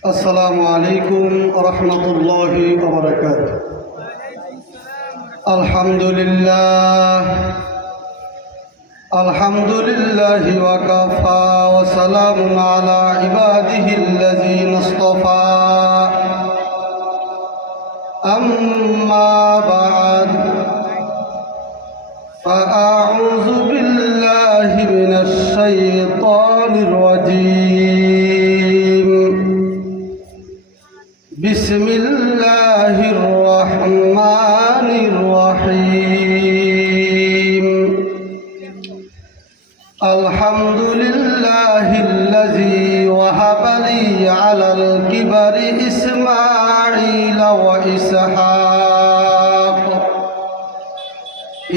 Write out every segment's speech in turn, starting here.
السلام عليكم ورحمة الله وبركاته. الحمد لله وكفى وسلام على عباده الذين اصطفى. أما بعد فأعوذ بالله من الشيطان الرجيم. بسم الله الرحمن الرحيم. الحمد لله الذي وهب لي على الكبر إسماعيل وإسحاق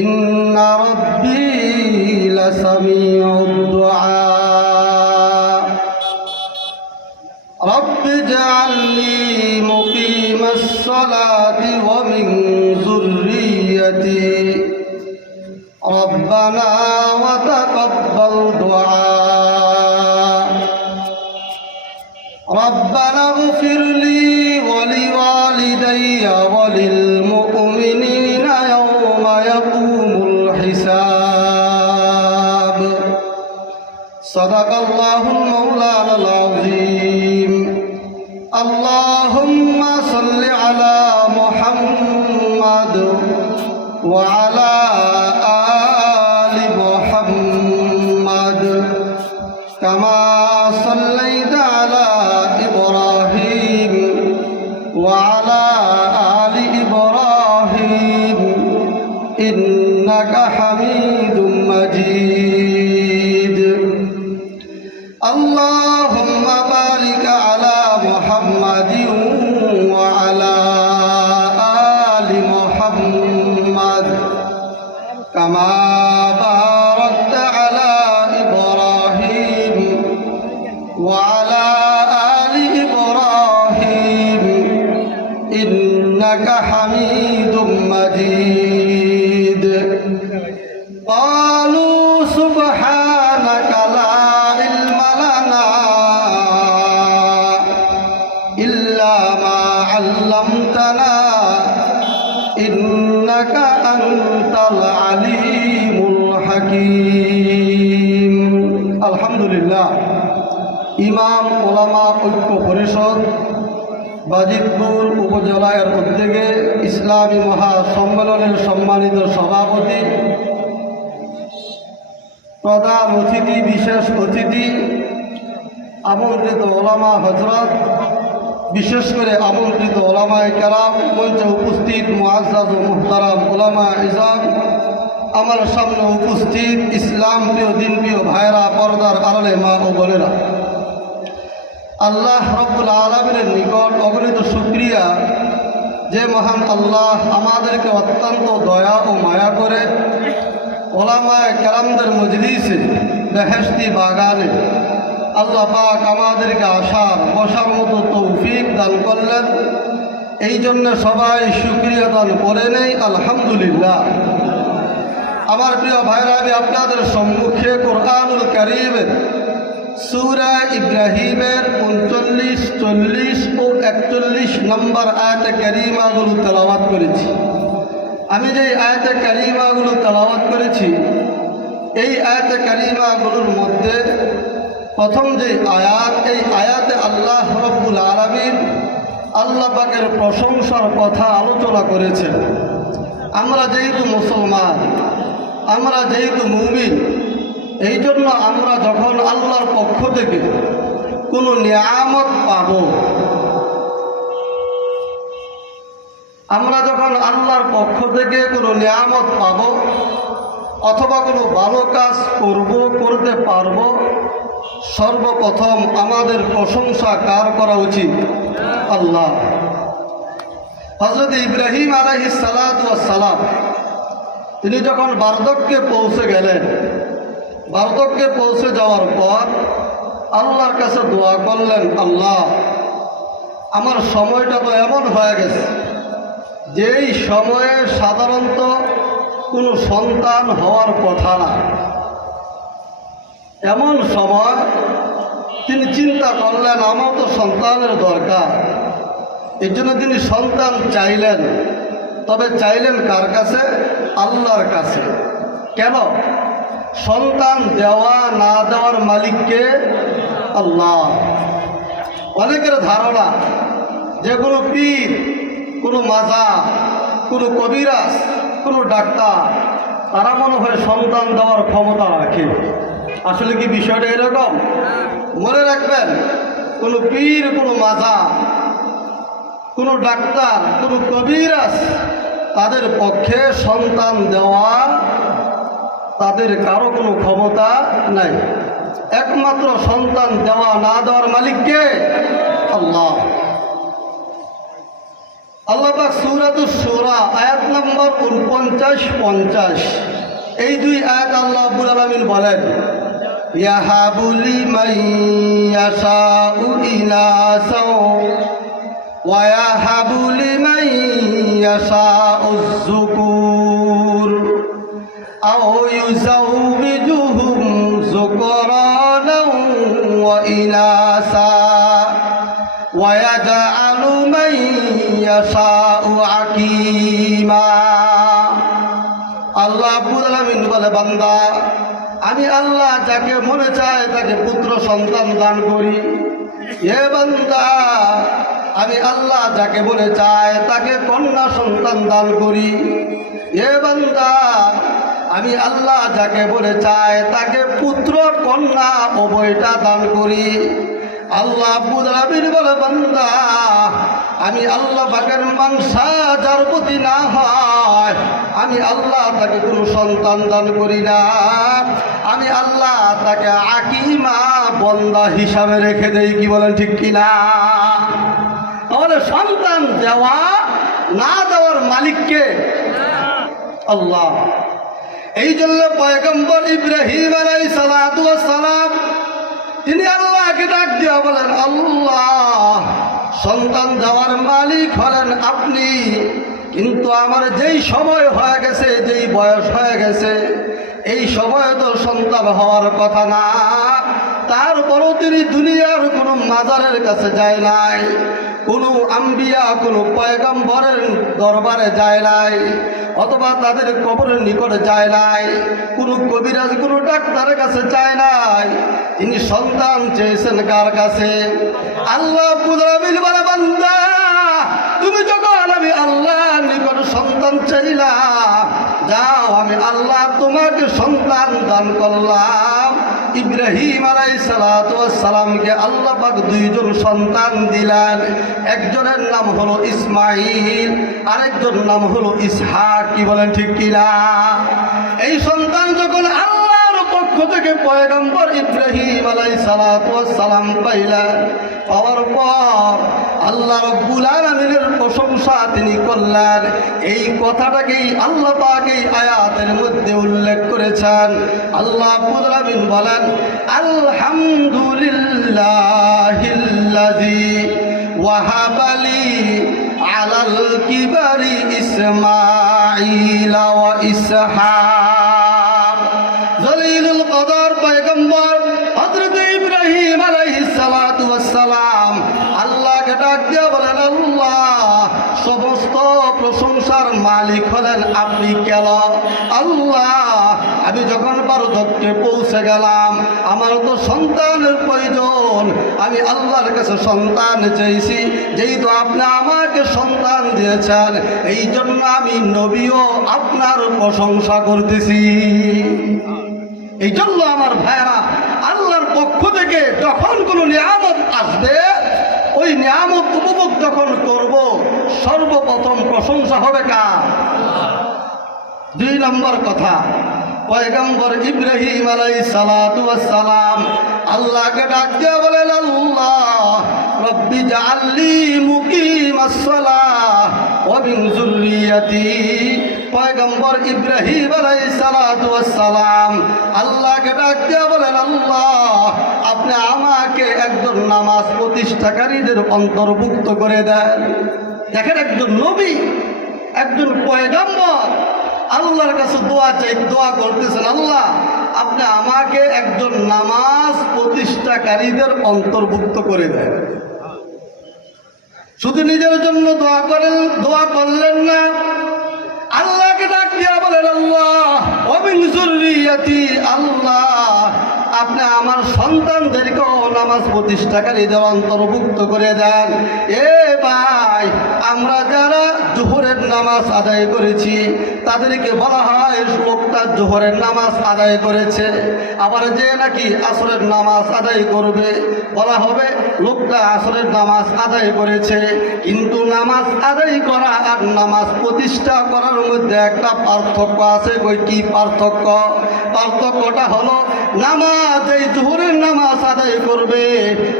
إن ربي لسميع الدعاء. رب اجعلني مقيم الصلاة ومن ذريتي ربنا وتقبل دعاء. ربنا اغفر لي ولوالدي وللمؤمنين يوم يقوم الحساب. صدق الله المولانا العظيم. اللهم صل على محمد وعلى آل محمد كما صليت على إبراهيم وعلى آل إبراهيم إنك حميد مجيد. اللهم بارك على محمد وعلى آل محمد كما باركت على إبراهيم وعلى آل إبراهيم إنك حميد مجيد. قالوا سبحانك لا علم لنا إلا ما علمتنا إنك أنت العليم الحكيم. الحمد لله. ইমাম ওলামা ঐক্য পরিষদ বাজিতপুর উপজেলার উদ্যোগে ইসলামী মহাসম্মেলনের সম্মানিত সভাপতি, প্রধান অতিথি, বিশেষ অতিথি, আমন্ত্রিত ওলামা হযরত, বিশেষ করে আমন্ত্রিত ওলামায়ে কেরাম, মঞ্চে উপস্থিত মুআজ্জাজ ও মুহতারাম ওলামা ইজাম, আমার সামনে উপস্থিত ইসলাম প্রিয় দিন প্রিয় ভাইরা, পর্দার আড়ালে মা ও বোনেরা, আল্লাহ রব্বুল আলামিনের নিকট অগণিত শুকরিয়া যে মহান আল্লাহ আমাদেরকে অত্যন্ত দয়া ও মায়া করে ওলামায়ে কেরামদের মজলিসে বেহেশতি বাগানে আল্লাহ পাক আমাদেরকে আসার বসার মতো তৌফিক দান করলেন। এই জন্য সবাই শুকরিয়া দান করে নেই আলহামদুলিল্লাহ। আমার প্রিয় ভাইরা, আমি আপনাদের সম্মুখে কোরআনুল কারীমের সূরা ইব্রাহিমের 39, 40 ও 41 নম্বর আয়াতে কারিমাগুলো তেলাওয়াত করেছি। আমি যে আয়াতে কারিমাগুলো তেলাওয়াত করেছি, এই আয়াতে কারিমাগুলোর মধ্যে প্রথম যে আয়াত, এই আয়াতে আল্লাহ রব্বুল আলামিন আল্লাহ পাকের প্রশংসার কথা আলোচনা করেছেন। আমরা যেহেতু মুসলমান, আমরা যেহেতু মুমিন, এই জন্য আমরা যখন আল্লাহর পক্ষ থেকে কোনো নিয়ামত পাব, আমরা যখন আল্লাহর পক্ষ থেকে কোনো নিয়ামত পাব অথবা কোনো ভালো কাজ করতে পারব, সর্বপ্রথম আমাদের প্রশংসা কার করা উচিত? আল্লাহ। হযরত ইব্রাহিম আলাইহিস সালাতু ওয়াস সালাম তিনি যখন বার্ধক্যে পৌঁছে গেলেন, বার্ধক্যে পৌঁছে যাওয়ার পর আল্লাহর কাছে দোয়া করলেন, আল্লাহ, আমার সময়টা তো এমন হয়ে গেছে যেই সময়ে সাধারণত কোনো সন্তান হওয়ার কথা না, এমন সময় তিনি চিন্তা করলেন আমার তো সন্তানের দরকার, এই জন্য তিনি সন্তান চাইলেন। তবে চাইলেন কার কাছে? আল্লাহর কাছে। কেন? সন্তান দেওয়া না দেওয়ার মালিককে আল্লাহ। অনেকের ধারণা যে কোনো পীর, কোনো মাজা, কোনো কবিরাজ, কোনো ডাক্তার তারা মনে হয় সন্তান দেওয়ার ক্ষমতা রাখে। আসলে কি বিষয়টা এরকম? মনে রাখবেন, কোনো পীর, কোনো মাজা, কোনো ডাক্তার, কোনো কবিরাজ তাদের পক্ষে সন্তান দেওয়া তাদের কারো কোনো ক্ষমতা নাই। একমাত্র সন্তান দেওয়া না দেওয়ার মালিককে আল্লাহ। আল্লাহ পাক সূরাতুশ শূরা আয়াত নম্বর ৪৯-৫০ এই দুই আয়াত আল্লাহ রাব্বুল আলামিন বলেন, ইয়াহাবু লিমান ইয়াশাউ ইনাসা ওয়া ইয়াহাবু লিমান ইয়াশাউ যুকুর আও ইউযাউবিজুহুম যুকরানা ওয়া ইনাসা ওয়া ইয়াজআলু মান ইয়াশাউ আকীমা। আল্লাহ রাব্বুল আলামিন বলে, বান্দা আমি আল্লাহ যাকে মনে চায় তাকে পুত্র সন্তান দান করি। এ বান্দা আমি আল্লাহ যাকে মনে চায় তাকে কন্যা সন্তান দান করি। এ বান্দা আমি আল্লাহ যাকে বলে চায় তাকে পুত্র কন্যা উভয়টা দান করি। আল্লাহ রাব্বুল আলামিন বলে, বান্দা আমি আল্লাহ পাকের মানসা যার প্রতি না হয় আমি আল্লাহ তাকে কোনো সন্তান দান করি না। আমি আল্লাহ তাকে আকীমা বন্দা হিসাবে রেখে দেই। কি বলেন ঠিক কিনা? তাহলে সন্তান দেওয়া না দেওয়ার মালিককে আল্লাহ। এই জন্য পয়গম্বর ইব্রাহিম আলাইহিস সালাতু ওয়াস সালাম তিনি আল্লাহকে ডাক দিয়া বলেন, আল্লাহ সন্তান দেওয়ার মালিক হলেন আপনি, কিন্তু আমার যেই সময় হয়ে গেছে, যেই বয়স হয়ে গেছে, এই সময় তো সন্তান হওয়ার কথা না। তারপরও তিনি দুনিয়ার কোনো মাজারের কাছে যায় নাই, কোনো আম্বিয়া, কোনো পয়গম্বরের দরবারে যায় নাই, অথবা তাদের কবরের নিকটে যায় নাই, কোনো কবিরাজ, কোনো ডাক্তারের কাছে যায় নাই। তিনি সন্তান চেয়েছেন কার কাছে? আল্লাহ রাব্বুল আলামিন বলে, বান্দা তুমি যখন আমি আল্লাহর নিকট সন্তান চাইলাম, যাও আমি আল্লাহ তোমাকে সন্তান দান করলাম। ইব্রাহিম আলাইহিস সালাতু ওয়াস সালামকে আল্লাহ পাক দুইজন সন্তান দিলেন। একজনের নাম হলো ইসমাইল, আরেকজন নাম হলো ইসহাক। কি বলেন ঠিক কিনা? এই সন্তান যখন আল্লাহর পক্ষ থেকে পয়গম্বর ইব্রাহিম আলাইহিস সালাতু ওয়াস সালাম পাইলেন, পাওয়ার পর আল্লাহ রাব্বুল আলামিনের প্রশংসা তিনি করলেন। এই কথাটাকেই আল্লাহ পাক এই আয়াতের মধ্যে উল্লেখ করেছেন। আল্লাহ রাব্বুল আলামিন বলেন, আলহামদুলিল্লাহিল্লাযী ওয়াহাবালি আলাল কিবারি ইসমাঈলা ওয়া ইসহাক। জলিলুল কদর পয়গম্বর হযরত ইব্রাহিম আলাইহিস সালাতু ওয়াস সালাম আল্লাহকে ডাক দিয়ে বলেন, আল্লাহ সমস্ত প্রশংসার মালিক হলেন আপনি। কেন? আল্লাহ আমি যখন বার্ধক্যে পৌঁছে গেলাম, আমার তো সন্তানের প্রয়োজন, আমি আল্লাহর কাছে সন্তান চাইছি। যেহেতু আপনি আমাকে সন্তান দিয়েছেন, এই জন্য আমি নবীও আপনার প্রশংসা করতেছি। এই জন্য আমার ভাইরা, আল্লাহর পক্ষ থেকে যখন কোনো নিয়ামত আসবে, ওই নিয়ামত উপভোগ যখন করব, সর্বপ্রথম প্রশংসা হবে কার? দুই নম্বর কথা, পয়গম্বর ইব্রাহিম আলাইহিস সালাতু ওয়াস সালাম আল্লাহকে ডাক দিয়ে বলেন, আল্লাহ রব্বি জাআলনি মুকিমাস সালাহ ওয়া মিন যুররিয়াতি। পয়গম্বর ইব্রাহিম আলাইহিস সালাতু ওয়াস সালাম আল্লাহকে ডাক দিয়ে বলেন, আল্লাহ আপনি আমাকে একজন নামাজ প্রতিষ্ঠাকারীদের অন্তর্ভুক্ত করে দেন। দেখেন, একজন নবী, একজন পয়গম্বর আল্লাহর কাছে দোয়া করতেছেন, আল্লাহ আপনি আমাকে একজন নামাজ প্রতিষ্ঠাকারীদের অন্তর্ভুক্ত করে দেন। শুধু নিজের জন্য দোয়া করলেন না, আল্লাহকে ডাক দিয়া বলেন, আল্লাহ ওমিন যুররিয়াতি, আল্লাহ আপনি আমার সন্তানদেরকেও নামাজ প্রতিষ্ঠাকারীদের অন্তর্ভুক্ত করে দেন। এ ভাই, আমরা যারা জোহরের নামাজ আদায় করেছি তাদেরকে বলা হয় লোকটা জোহরের নামাজ আদায় করেছে। আবার যে নাকি আসরের নামাজ আদায় করবে বলা হবে লোকটা আসরের নামাজ আদায় করেছে। কিন্তু নামাজ আদায় করা আর নামাজ প্রতিষ্ঠা করার মধ্যে একটা পার্থক্য আছে। কি পার্থক্য? পার্থক্যটা হলো নামাজ, এই জোহরের নামাজ আদায় করবে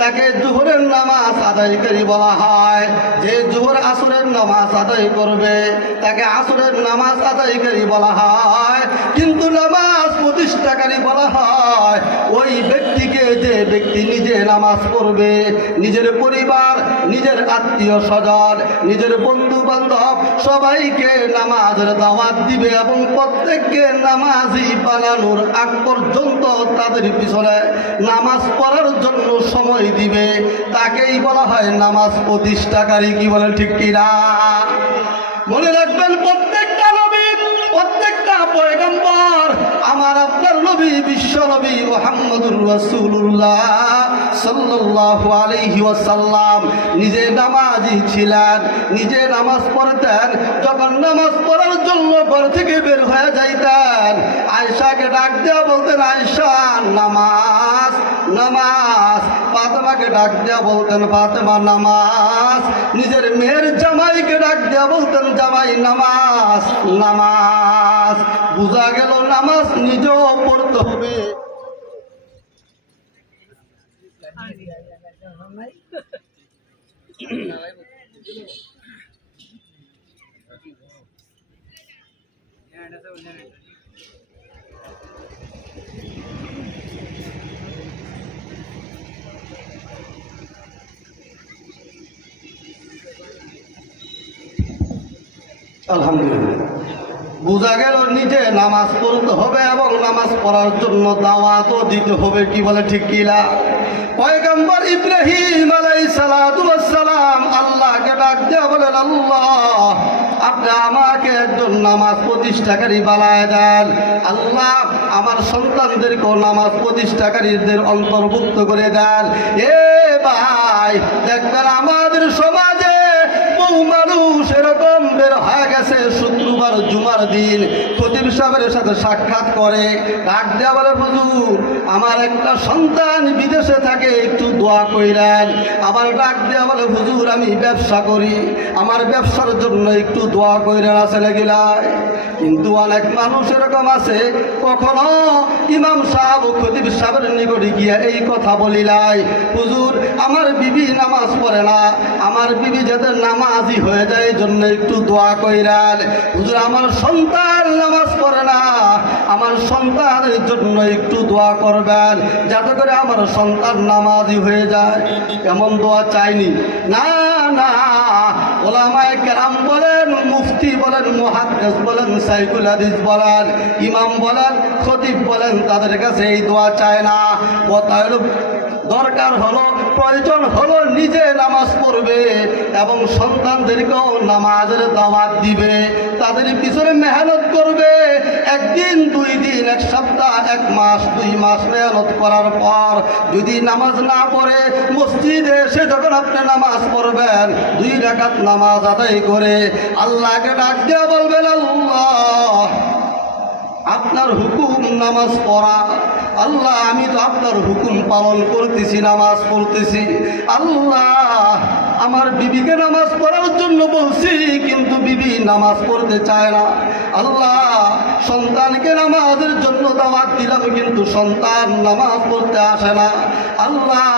তাকে জোহরের নামাজ আদায়কারী বলা হয়। যে জোহর আসরের নামাজ আদায় করবে তাকে আসরের নামাজ আদায়কারী বলা হয়। কিন্তু নামাজ প্রতিষ্ঠাকারী বলা হয় ওই ব্যক্তিকে যে ব্যক্তি নিজে নামাজ পড়বে, নিজের পরিবার, নিজের আত্মীয় স্বজন, নিজের বন্ধু বান্ধব সবাইকে নামাজের দাওয়াত দিবে এবং প্রত্যেককে নামাজি বানানোর আগ পর্যন্ত তাদের পিছনে নামাজ পড়ার জন্য সময় দিবে, তাকেই বলা হয় নামাজ প্রতিষ্ঠাকারী। কি বলেন ঠিক কিনা? মনে রাখবেন, প্রত্যেকটা নবী, প্রত্যেকটা পয়গম্বর, আমার আপনার নবী বিশ্ব নবী মুহাম্মদুর রাসূলুল্লাহ সাল্লাল্লাহু আলাইহি ওয়াসাল্লাম নিজে নামাজি ছিলেন, নিজে নামাজ পড়তেন। যখন নামাজ পড়ার জন্য ঘর থেকে বের হয়ে যাইতেন, আয়েশাকে ডাক দেওয়া বলতেন, আয়েশা নামাজ নামাজ। ফাতেমাকে ডাক দেওয়া বলতেন, ফাতেমা নামাজ। নিজের মেয়ের জামাইকে ডাক দেওয়া বলতেন, জামাই নামাজ নামাজ। বোঝা গেল নামাজ নিজেও পড়তে হবে। আলহামদুলিল্লাহ, বোঝা গেল নিজে নামাজ পড়তে হবে এবং নামাজ পড়ার জন্য দাওয়াতও দিতে হবে। কি বলে ঠিক কিনা? পয়গম্বর ইব্রাহিম আলাইহিস সালাতু ওয়াস সালাম আল্লাহকে ডাক দিয়ে বলেন, আল্লাহ আপনি আমাকে একজন নামাজ প্রতিষ্ঠাকারী বানায় দেন। আল্লাহ আমার সন্তানদেরকেও নামাজ প্রতিষ্ঠাকারীদের অন্তর্ভুক্ত করে দেন। এ ভাই, দেখবেন আমাদের সমাজে বহু মানুষ এরকম বের হয়ে গেছে, শুক্রবার জুমার দিন খতিব সাহেবের সাথে সাক্ষাৎ করে, ডাক দেওয়া বলে, হুজুর আমার একটা সন্তান বিদেশে থাকে, একটু দোয়া কইরেন। আবার ডাক দেওয়া বলে, হুজুর আমি ব্যবসা করি, আমার ব্যবসার জন্য একটু দোয়া কইরেন। আছে লাগিলায়। কিন্তু অনেক মানুষ এরকম আছে, কখনো ইমাম সাহেব ও খতিব সাহেবের নিকটে গিয়া এই কথা বলিলাই, হুজুর আমার বিবি নামাজ পড়ে না, আমার বিবি যাতে নামাজি হয়ে যায় এই জন্য একটু দোয়া কইরেন। হুজুর আমার সন্তান নামাজ পড়ে না, আমার সন্তানের জন্য একটু দোয়া করবেন যাতে করে আমার সন্তান নামাজি হয়ে যায়। এমন দোয়া চাইনি। না না, ওলামায়ে কেরাম বলেন, মুফতি বলেন, মুহাদ্দিস বলেন, শাইখুল হাদিস বলেন, ইমাম বলেন, খতিব বলেন, তাদের কাছে এই দোয়া চায় না। দরকার হলো, প্রয়োজন হলো নিজে নামাজ পড়বে এবং সন্তানদেরকেও নামাজের দাওয়াত দিবে, তাদের পিছনে মেহনত করবে। একদিন, দুই দিন, এক সপ্তাহ, এক মাস, 2 মাস মেহনত করার পর যদি নামাজ না পড়ে, মসজিদে এসে যখন আপনি নামাজ পড়বেন 2 রাকাত নামাজ আদায় করে আল্লাহকে ডাক দিয়ে বলবেন, আল্লাহ আপনার হুকুম নামাজ পড়া, আল্লাহ আমি তো আপনার হুকুম পালন করতেছি, নামাজ পড়তেছি। আল্লাহ আমার বিবিকে নামাজ পড়ার জন্য বলছি, কিন্তু বিবি নামাজ পড়তে চায় না। আল্লাহ সন্তানকে নামাজের জন্য দাওয়াত দিলাম, কিন্তু সন্তান নামাজ পড়তে আসে না। আল্লাহ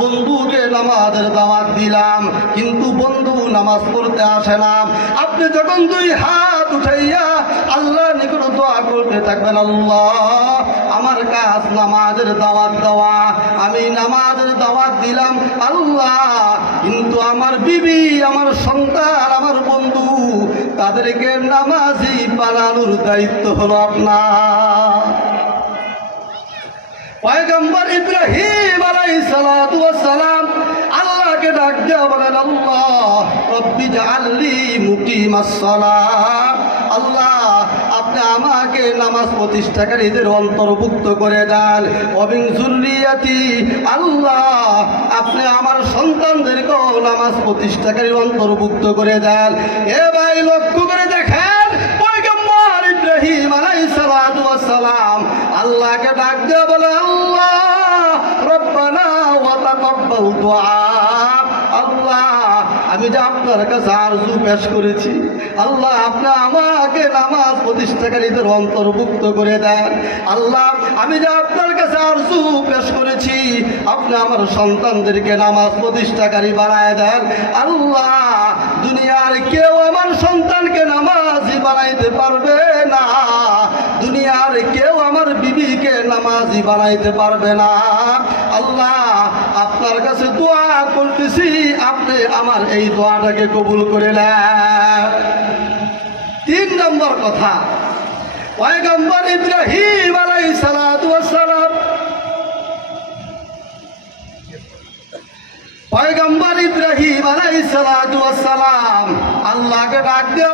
বন্ধুকে নামাজের দাওয়াত দিলাম, কিন্তু বন্ধু নামাজ পড়তে আসে না। আপনি যখন 2 হাত উঠাইয়া আল্লাহ নিকট দোয়া করতে থাকবেন, আল্লাহ আমার কাজ নামাজের দাওয়াত দেওয়া, আমি নামাজের দাওয়াত দিলাম আল্লাহ, কিন্তু আমার বিবি, আমার সন্তান, আমার বন্ধু, তাদেরকে নামাজি বানানোর দায়িত্ব হলো আপনার। পয়গম্বর ইব্রাহিম আলাইহিস সালাতু ওয়াস সালাম আল্লাহকে ডাক দিয়া বলেন, আল্লাহ রব্বি জাআলনি মুকিমাস সালাত, আল্লাহ আপনি আমাকে নামাজ প্রতিষ্ঠাকারীদের অন্তর্ভুক্ত করে দেন। অবিন যুররিয়াতি, আল্লাহ আপনি আমার সন্তানদেরকেও নামাজ প্রতিষ্ঠাকারীর অন্তর্ভুক্ত করে দেন। এ ভাই লক্ষ্য করে দেখেন, পয়গম্বর ইব্রাহিম আলাইহিস সালাতু ওয়াস সালাম আল্লাহকে ডাক দিয়ে বলে, আল্লাহ রব্বানা ওয়া তাকাব্বাল দুআ, আল্লাহ আমি যে আপনার কাছে আরজু পেশ করেছি, আল্লাহ আপনি আমাকে নামাজ প্রতিষ্ঠাকারীদের অন্তর্ভুক্ত করে দেন। আল্লাহ আমি যে আপনার কাছে আরজু পেশ করেছি, আপনি আমার সন্তানদেরকে নামাজ প্রতিষ্ঠাকারী বানায় দেন। আল্লাহ দুনিয়ার কেউ আমার সন্তানকে নামাজি বানাইতে পারবে না, দুনিয়ার কেউ আমার বিবিকে নামাজি বানাইতে পারবে না। আল্লাহ আপনার কাছে দোয়া করতেছি, আপনি আমার এই দোয়াটাকে কবুল করে নেন। 3 নম্বর কথা, পয়গম্বর ইব্রাহিম আলাইহিস সালাতু ওয়াস সালাম, পয়গম্বর ইব্রাহিম আলাইহিস সালাতু ওয়াস সালাম আল্লাহকে ডাক দিয়ে